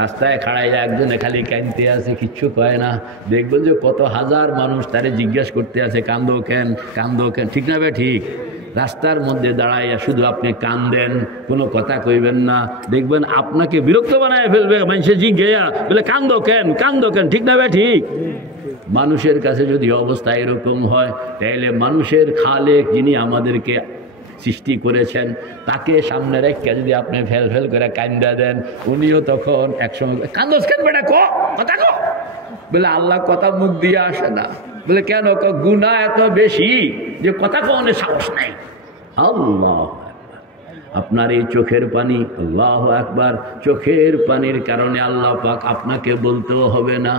রাস্তায় খাড়াইয়া একজনে খালি কাঁদতে আছে, কিচ্ছু কয় না। দেখবেন যে কত হাজার মানুষ তারে জিজ্ঞেস করতে আছে কান্দো কেন, কান্দো কেন, ঠিক না বে ঠিক? রাস্তার মধ্যে দাঁড়াইয়া শুধু আপনি কান্দেন, কোনো কথা কইবেন না, দেখবেন আপনাকে বিরক্ত বানায় ফেলবে। মানুষে জিজ্ঞেয়া বলে কান্দো কেন, কান্দো কেন, ঠিক না বে ঠিক? মানুষের কাছে যদি অবস্থা এরকম হয়, তাহলে মানুষের খালেক যিনি আমাদেরকে সৃষ্টি করেছেন তাকে সামনে রেখে যদি আপনি ফেল ফেল করে কান্দা দেন, উনিও তখন একসময় কান্দোস কেন বেটা, কথা কো। বলে আল্লাহ কথা মুখ দিয়ে আসে না। বলে কেন? গুনাহ এত বেশি যে কথা কওয়ানোর সাহস নাই। আল্লাহ আপনার এই চোখের পানি, আল্লাহু আকবার, চোখের পানির কারণে আল্লাহ পাক আপনাকে বলতেও হবে না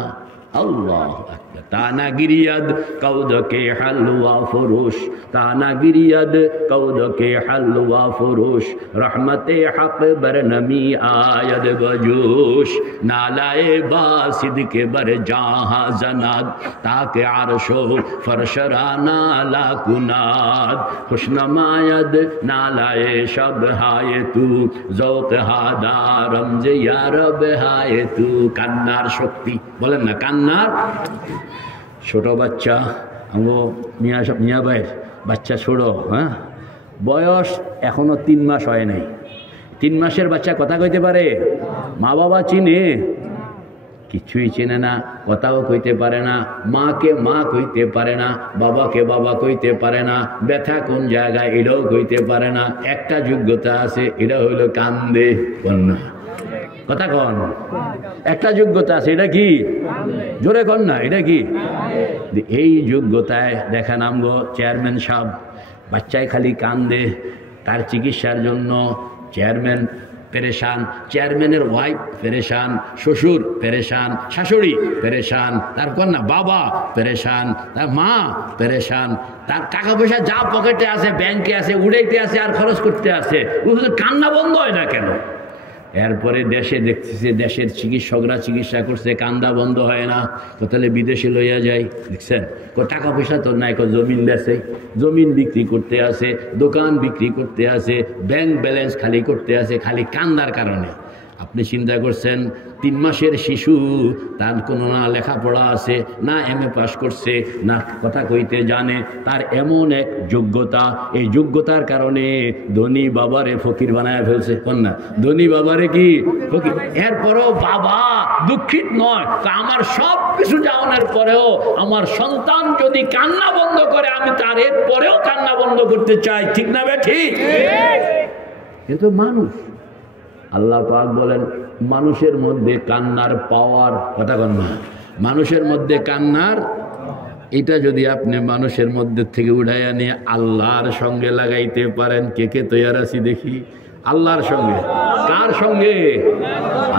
আল্লাহ আকবার। তানা গিরিয়াদ কৌদকে হালুয়া ফুরুষ, তানা গিরিয়াদ কৌদকে হালুয়া ফুরুষ, রহমতে হক बर नमी आयद बजूश, नालाए बासिद के बर जहाँ जनाद, ताके आरशो फरशरा नाला कुनाद, खुशनमायद नालाए शब हाय तू, ज़ौक़ हादा रमज़ या रब हाय तू। কান্নার শক্তি, বলেন না কান্নার। ছোট বাচ্চা, মিয়া ভাইয়ের বাচ্চা ছোট, হ্যাঁ, বয়স এখনো 3 মাস হয় নাই। 3 মাসের বাচ্চা কথা কইতে পারে? মা বাবা চিনে? কিছুই চেনে না, কথাও কইতে পারে না, মাকে মা কইতে পারে না, বাবাকে বাবা কইতে পারে না, ব্যথা কোন জায়গায় এটাও কইতে পারে না। একটা যোগ্যতা আছে, এটা হইলো কান্দে। কন্যা কথা কন, একটা যোগ্যতা আছে, এটা কি? জোরে কন না, এটা কি? এই যোগ্যতায় দেখা নামগো চেয়ারম্যান সাহেব, বাচ্চায় খালি কান্দে, তার চিকিৎসার জন্য চেয়ারম্যান পেরেশান, চেয়ারম্যানের ওয়াইফ পেরেশান, শ্বশুর পেরেশান, শাশুড়ি পেরেশান, তার কন্যা বাবা পেরেশান, তার মা পেরেশান, তার টাকা পয়সা যা পকেটে আছে, ব্যাংকে আছে, উড়াইতে আছে আর খরচ করতে আছে, কান্না বন্ধ হয় না কেন? এরপরে দেশে দেখতেছে দেশের চিকিৎসকরা চিকিৎসা করছে, কান্দা বন্ধ হয় না, তাহলে বিদেশে লইয়া যায়। দেখছেন টাকা পয়সা তো নাই, জমিন লেছে, জমিন বিক্রি করতে আছে, দোকান বিক্রি করতে আছে, ব্যাংক ব্যালেন্স খালি করতে আছে, খালি কান্দার কারণে। আপনি চিন্তা করছেন 3 মাসের শিশু, তার কোনো না লেখাপড়া আছে, না MA পাস করছে, না কথা কইতে জানে, তার এমন এক যোগ্যতা, এই যোগ্যতার কারণে ধনী বাবারে ফকির বানায় ফেলছে। কন্যা ধনী বাবারে কি ফকির। এরপরেও বাবা দুঃখিত নয়, আমার সব কিছু যাওয়ানোর পরেও আমার সন্তান যদি কান্না বন্ধ করে, আমি তার এর পরেও কান্না বন্ধ করতে চাই, ঠিক না বে ঠিক? কিন্তু মানুষ, আল্লাহ পাক বলেন মানুষের মধ্যে কান্নার পাওয়ার, কথা কন না, মানুষের মধ্যে কান্নার, এটা যদি আপনি মানুষের মধ্যে থেকে উঠাইয়া নিয়ে আল্লাহর সঙ্গে লাগাইতে পারেন, কে কে তৈয়ার আছি দেখি? আল্লাহর সঙ্গে। কার সঙ্গে?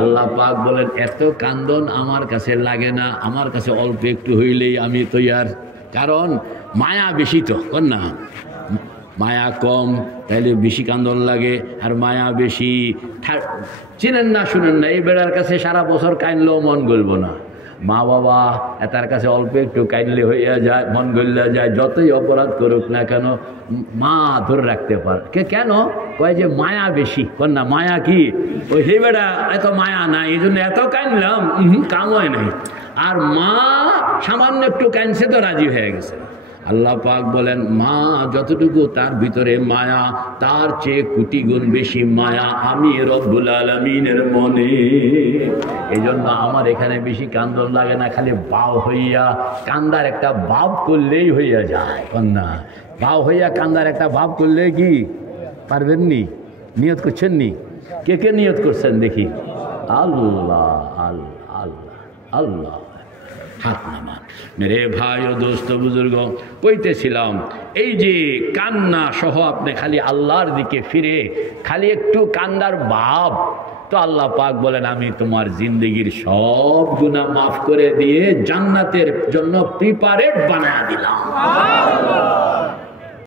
আল্লাহ পাক বলেন এত কান্দন আমার কাছে লাগে না, আমার কাছে অল্প একটু হইলেই আমি তৈয়ার। কারণ মায়া বেশি তো, কন না, মায়া কম তাইলে বেশি কান্দন লাগে, আর মায়া বেশি। চিনেন না শুনেন না, এই বেড়ার কাছে সারা বছর কাইনলেও মন গলব না। মা বাবা তার কাছে অল্প একটু কাইনলে হইয়া যায়, মন গলিয়া যায়, যতই অপরাধ করুক না কেন মা ধরে রাখতে পারে। কেন? কয় যে মায়া বেশি। কন না মায়া কি? ওই হে বেড়া এত মায়া নাই, এই জন্য এত কাইনলাম, কাম হয় নাই। আর মা সামান্য একটু কাইনছে তো রাজি হয়ে গেছে। আল্লাহ পাক বলেন মা যতটুকু তার ভিতরে মায়া, তার চেয়ে কোটি গুণ বেশি মায়া আমি রব্বুল আলামিনের মনে। এই জন্য আমার এখানে বেশি কান্দন লাগে না, খালি বাও হইয়া কান্দার একটা ভাব করলেই হইয়া যায়। কন্যা বাও হইয়া কান্দার একটা ভাব করলে কি পারবেননি? নিয়ত করছেন নি? কে কে নিয়ত করছেন দেখি? আল্লাহ আল্লাহ আল্লাহ আল্লাহ। হাত নামান মেরে ভাই ও দোস্ত বুজুর্গ, কইতেছিলাম এই যে কান্না সহ আপনি খালি আল্লাহর দিকে ফিরে খালি একটু কান্দার ভাব, তো আল্লাহ পাক বলেন আমি তোমার জিন্দগির সব গুনাহ মাফ করে দিয়ে জান্নাতের জন্য প্রিপারেট বানায়া দিলাম।